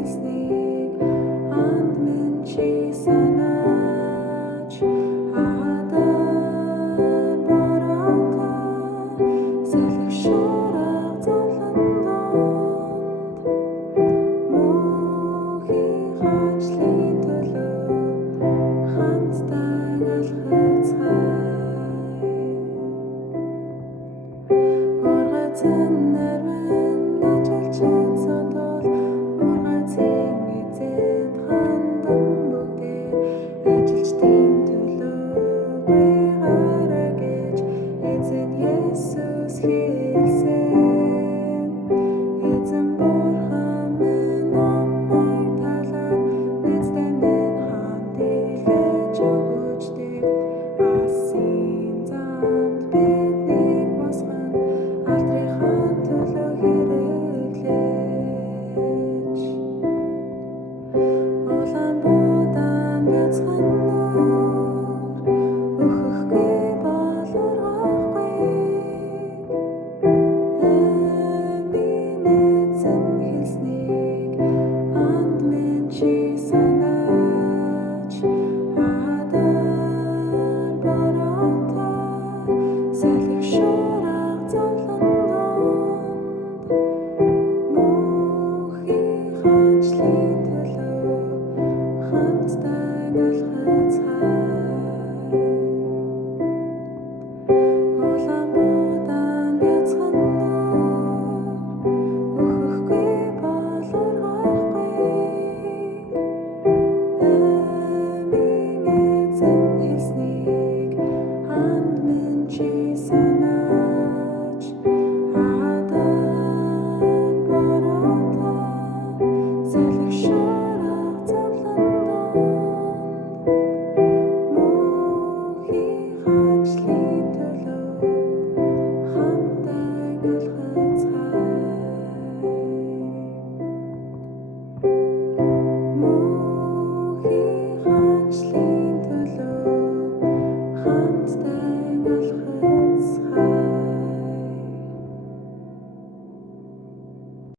хэлснийг анд минь чи санаж хадаар бороотой салхи шуурга зовлон донд мөнхийн ханчлын төлөө хамтдаа алхацгаая. Ургацын нарвин ажилчид содол ургацын эзэд хандан бүгдээр ажилчдын төлөө гуйгаарай гэж эзэн Есүс хэлсэн. Эзэн бурхан минь намайг талаад эзэн минь хамт илгээж өгөөчдөг. Асын замд биднийг босгон алдрынхаа төлөө хэрэглэж. Улаан будаан бяцхан нуур өгөхгүй бол ургахгүй. Амийн эзэн хэлснийг анд минь чи санаж хадаар бороотой салхи шуурга зовлон донд мөнхийн ханчлын төлөө хамтдаа алхацгаая. Улаан будаан бяцхан нуур өгөхгүй бол ургахгүй. Амийн эзэн хэлснийг анд минь чи санаж хадаар бороотой салхи шуурга